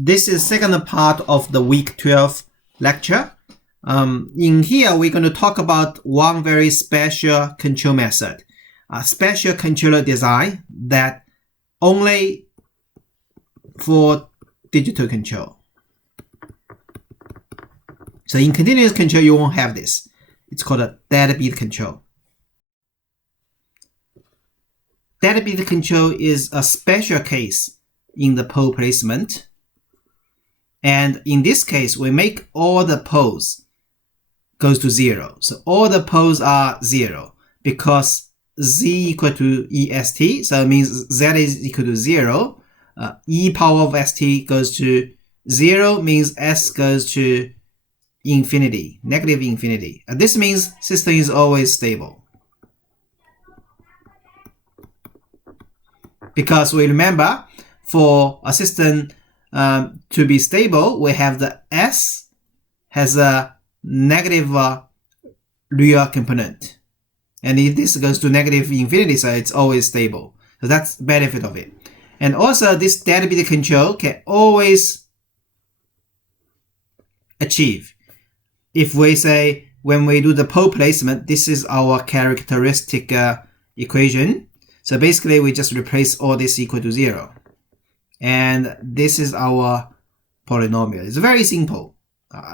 This is second part of the week 12 lecture. In here, we're going to talk about one very special control method, a special controller design that only for digital control. So in continuous control, you won't have this. It's called a deadbeat control. Deadbeat control is a special case in the pole placement. And in this case, we make all the poles goes to 0. So all the poles are 0 because z equal to est. So it means z is equal to 0. E power of st goes to 0 means s goes to infinity, negative infinity. This means system is always stable. Because we remember for a system to be stable, we have the s has a negative real component. And if this goes to negative infinity, so it's always stable. So that's the benefit of it. And also this deadbeat control can always achieve. If we say, when we do the pole placement, this is our characteristic equation. So basically we just replace all this equal to 0. And this is our polynomial. It's very simple.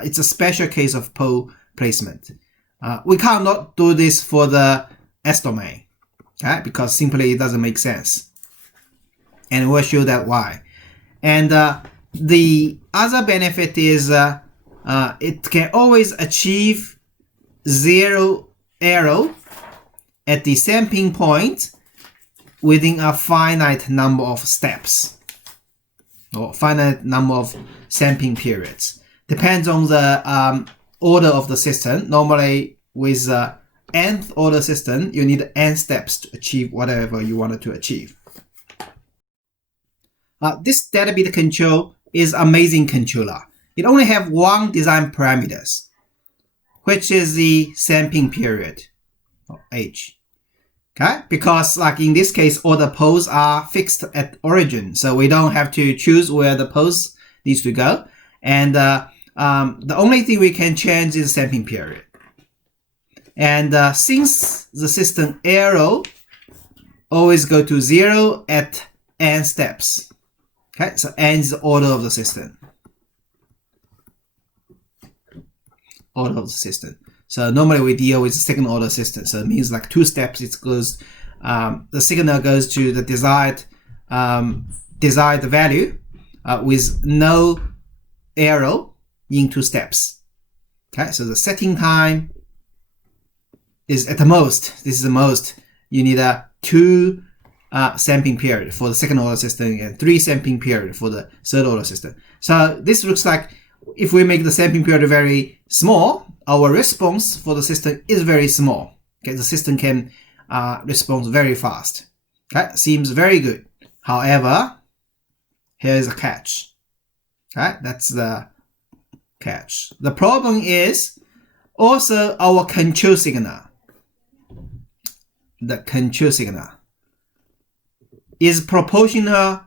It's a special case of pole placement. We cannot do this for the S domain, okay? Because simply it doesn't make sense. And we'll show that why. And the other benefit is it can always achieve 0 error at the sampling point within a finite number of steps or finite number of sampling periods. Depends on the order of the system. Normally with nth order system, you need n steps to achieve whatever you wanted to achieve. This deadbeat control is amazing controller. It only have one design parameters, which is the sampling period, or h. Okay, because like in this case, all the poles are fixed at origin, so we don't have to choose where the poles needs to go. And the only thing we can change is sampling period. And since the system error always go to 0 at n steps, okay, so n is the order of the system. Order of the system. So normally we deal with second order system. So it means like 2 steps. It goes, the signal goes to the desired value with no error in 2 steps. Okay, so the setting time is at the most. This is the most. You need a 2 sampling period for the second order system and 3 sampling period for the third order system. So this looks like if we make the sampling period very small, our response for the system is very small. Okay, the system can respond very fast. Okay, seems very good. However, here's a catch. Okay, that's the catch. The problem is also our control signal. The control signal is proportional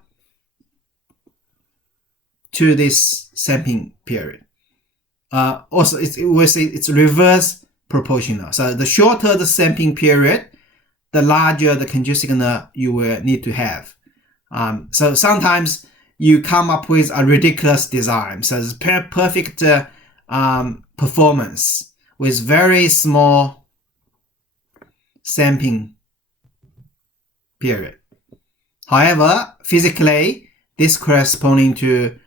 to this sampling period. Also, we say it's reverse proportional. So the shorter the sampling period, the larger the control signal you will need to have. So sometimes you come up with a ridiculous design. So it's perfect performance with very small sampling period. However, physically, this corresponding to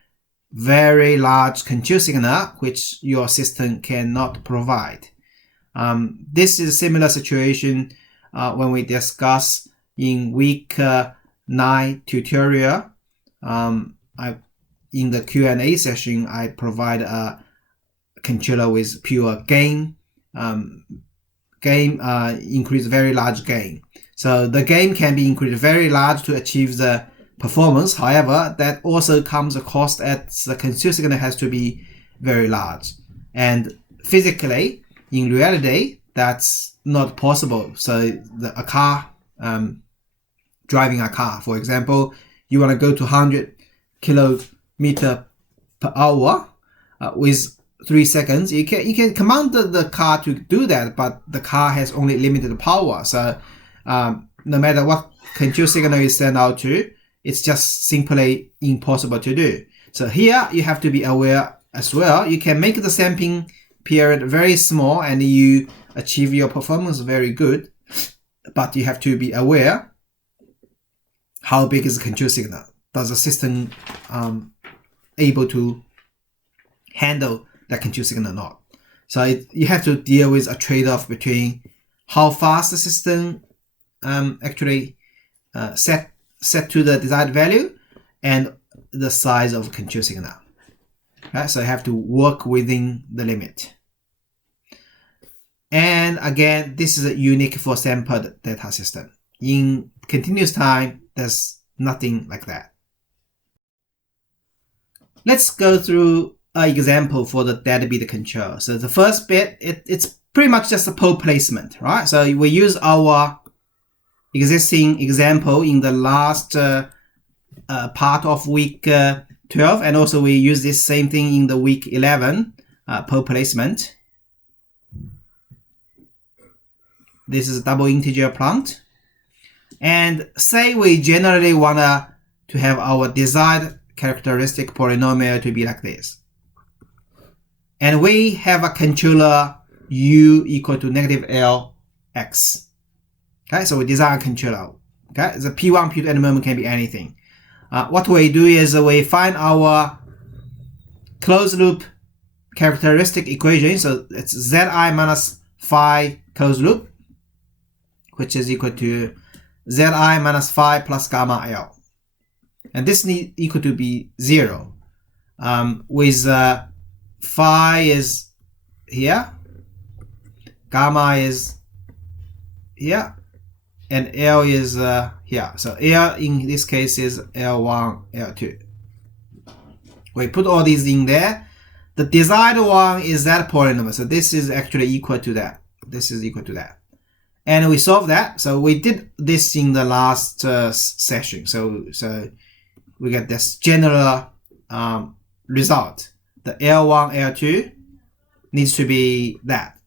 very large control signal which your system cannot provide. This is a similar situation when we discuss in week 9 tutorial. In the Q&A session, I provide a controller with pure gain. Increase very large gain. So the gain can be increased very large to achieve the performance. However, that also comes a cost at the control signal has to be very large. And physically, in reality, that's not possible. So a car, driving a car, for example, you want to go to 100 kilometer per hour with 3 seconds. You can command the car to do that, but the car has only limited power. So no matter what control signal you send out to, it's just simply impossible to do. So here you have to be aware as well. You can make the sampling period very small and you achieve your performance very good, but you have to be aware how big is the control signal. Does the system able to handle that control signal or not? So you have to deal with a trade-off between how fast the system actually set to the desired value and the size of the control signal. Okay, so you have to work within the limit. And again, this is unique for sampled data system. In continuous time, there's nothing like that. Let's go through an example for the data bit control. So the first bit, it's pretty much just a pole placement, right? So we use our existing example in the last part of week 12, and also we use this same thing in the week 11 pole placement. This is a double integer plant. And say we generally want to have our desired characteristic polynomial to be like this. And we have a controller u equal to negative Lx. Okay, so we design a controller. Okay, the P1, P2 at the moment can be anything. What we do is we find our closed loop characteristic equation. So it's Zi minus phi closed loop, which is equal to Zi minus phi plus gamma L. And this needs equal to be 0. With phi is here, gamma is here, and L is here. So L in this case is L1, L2. We put all these in there. The desired one is that polynomial. So this is actually equal to that. This is equal to that. And we solve that. So we did this in the last session. So we get this general result. The L1, L2 needs to be that.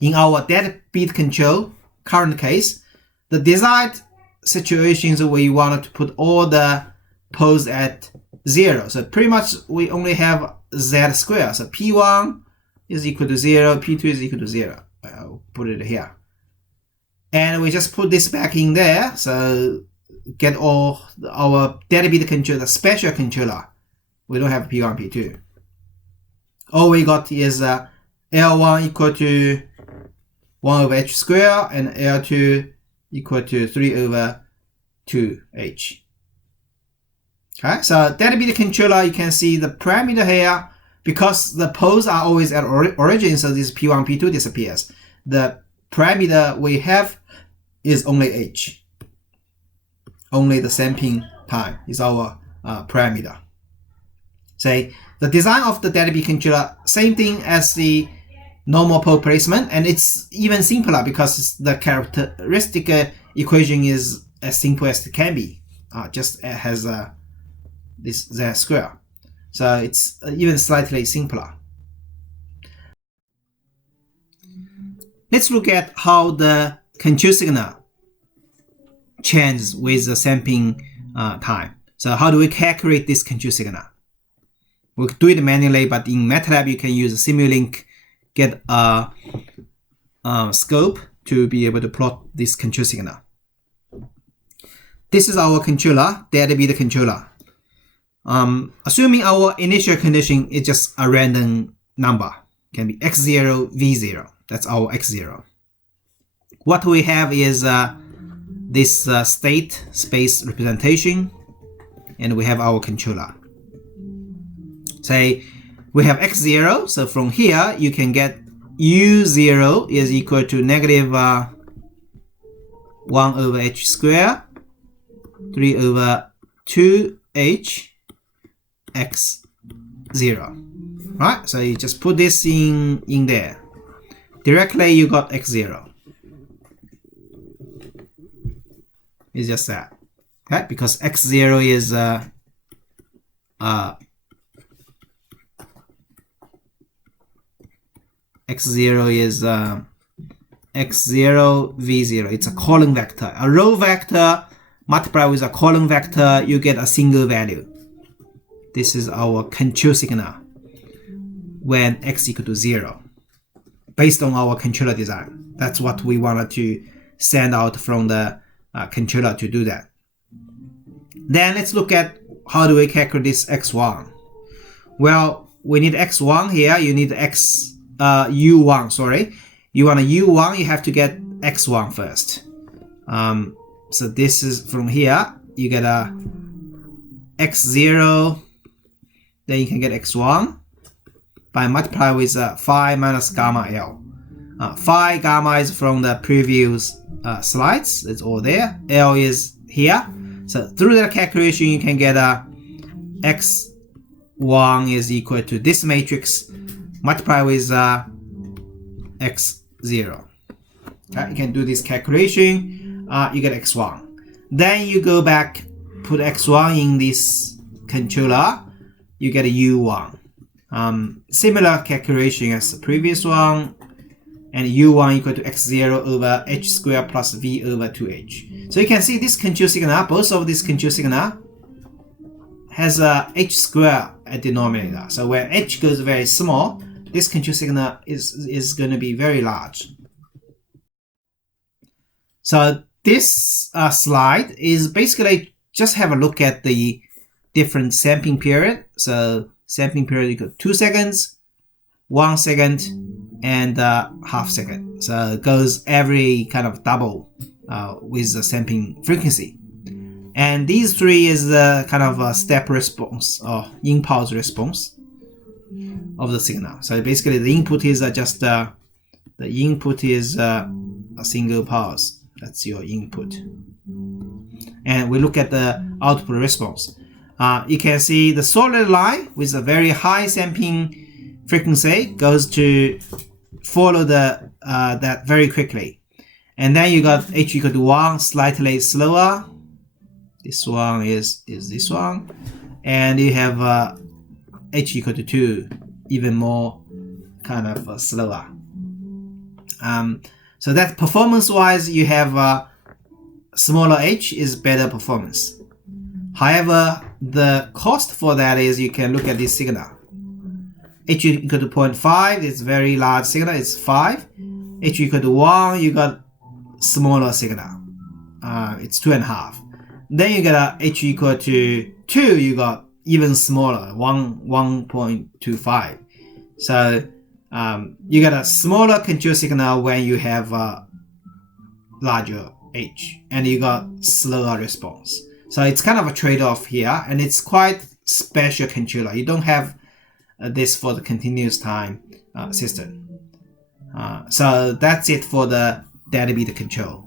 In our data bit control current case, the desired situations we wanted to put all the poles at 0. So pretty much we only have Z squared. So P1 is equal to 0, P2 is equal to 0. I'll put it here. And we just put this back in there. So get all our data bit controller, the special controller. We don't have P1, P2. All we got is L1 equal to 1 over h squared and L2 equal to 3 over 2h. Okay, so data bit controller, you can see the parameter here, because the poles are always at origin, so this P1, P2 disappears. The parameter we have is only h. Only the sampling time is our parameter. Say the design of the data bit controller, same thing as the normal pole placement, and it's even simpler because the characteristic equation is as simple as it can be. Just has this Z square. So it's even slightly simpler. Let's look at how the control signal changes with the sampling time. So how do we calculate this control signal? We'll do it manually, but in MATLAB you can use Simulink, get a scope to be able to plot this control signal. This is our controller, data bit controller. Assuming our initial condition is just a random number, can be x0, v0. That's our x0. What we have is this state space representation, and we have our controller. Say we have x0, so from here you can get u0 is equal to negative 1 over h squared, 3 over 2h x0. Right? So you just put this in there. Directly you got x0. It's just that. Okay? Because x0 is x0 is x0 v0. It's a column vector. A row vector multiplied with a column vector, you get a single value. This is our control signal when x equal to 0, based on our controller design. That's what we wanted to send out from the controller to do that. Then let's look at how do we calculate this x1. Well, we need x1 here. You need u1, sorry. You want a u1, you have to get x1 first. So this is from here, you get a x0, then you can get x1 by multiply with phi minus gamma L. Phi, gamma is from the previous slides, it's all there. L is here. So through that calculation, you can get a x1 is equal to this matrix multiply with x0. Okay, you can do this calculation, you get x1. Then you go back, put x1 in this controller, you get a u1. Similar calculation as the previous one, and u1 equal to x0 over h squared plus v over 2h. So you can see this control signal, both of these control signal has a h squared at denominator. So when h goes very small, this control signal is going to be very large. So this slide is basically just have a look at the different sampling period. So sampling period equal to 2 seconds, 1 second, and half second. So it goes every kind of double with the sampling frequency. And these three is the kind of a step response or impulse response of the signal. So basically the input is just a single pulse. That's your input. And we look at the output response. You can see the solid line with a very high sampling frequency goes to follow the that very quickly. And then you got h equal to 1, slightly slower. This one is this one. And you have h equal to 2, even more kind of slower. So that performance-wise, you have smaller h is better performance. However, the cost for that is you can look at this signal. H equal to 0.5 is very large signal, it's 5. H equal to 1, you got smaller signal. It's 2.5. Then you get a h equal to 2, you got even smaller, 1.25. So you get a smaller control signal when you have a larger h, and you got slower response. So it's kind of a trade-off here, and it's quite special controller. You don't have this for the continuous time system. So that's it for the dead beat control.